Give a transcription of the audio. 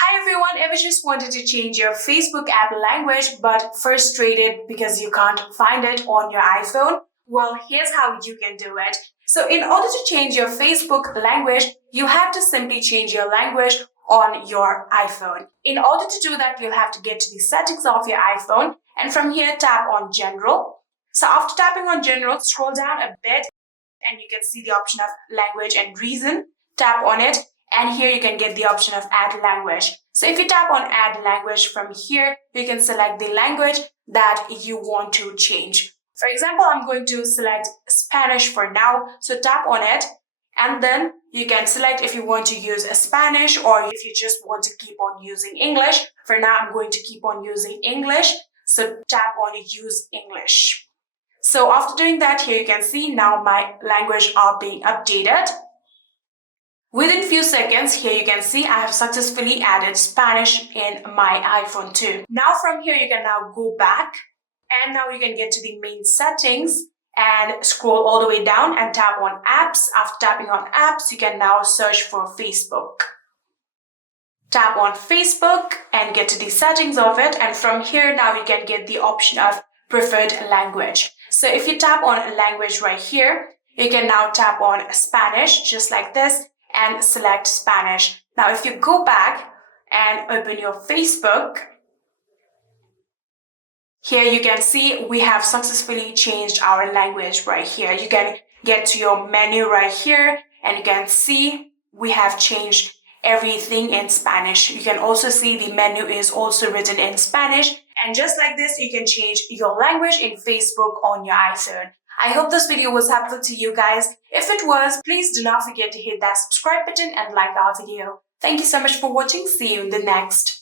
Hi everyone, ever just wanted to change your Facebook app language but frustrated because you can't find it on your iPhone? Well, here's how you can do it. So in order to change your Facebook language, you have to simply change your language on your iPhone. In order to do that, you'll have to get to the settings of your iPhone and from here tap on General. So after tapping on General, scroll down a bit and you can see the option of language and reason. Tap on it. And here you can get the option of add language. So if you tap on add language from here, you can select the language that you want to change. For example, I'm going to select Spanish for now. So tap on it and then you can select if you want to use a Spanish or if you just want to keep on using English. For now, I'm going to keep on using English. So tap on use English. So after doing that, here you can see now my language are being updated. Within few seconds, here you can see I have successfully added Spanish in my iPhone 2. Now from here, you can now go back and now you can get to the main settings and scroll all the way down and tap on apps. After tapping on apps, you can now search for Facebook. Tap on Facebook and get to the settings of it. And from here, now you can get the option of preferred language. So if you tap on language right here, you can now tap on Spanish just like this and select Spanish. Now, if you go back and open your Facebook, here you can see we have successfully changed our language right here. You can get to your menu right here and you can see we have changed everything in Spanish. You can also see the menu is also written in Spanish. And just like this, you can change your language in Facebook on your iPhone. I hope this video was helpful to you guys. If it was, please do not forget to hit that subscribe button and like our video. Thank you so much for watching. See you in the next.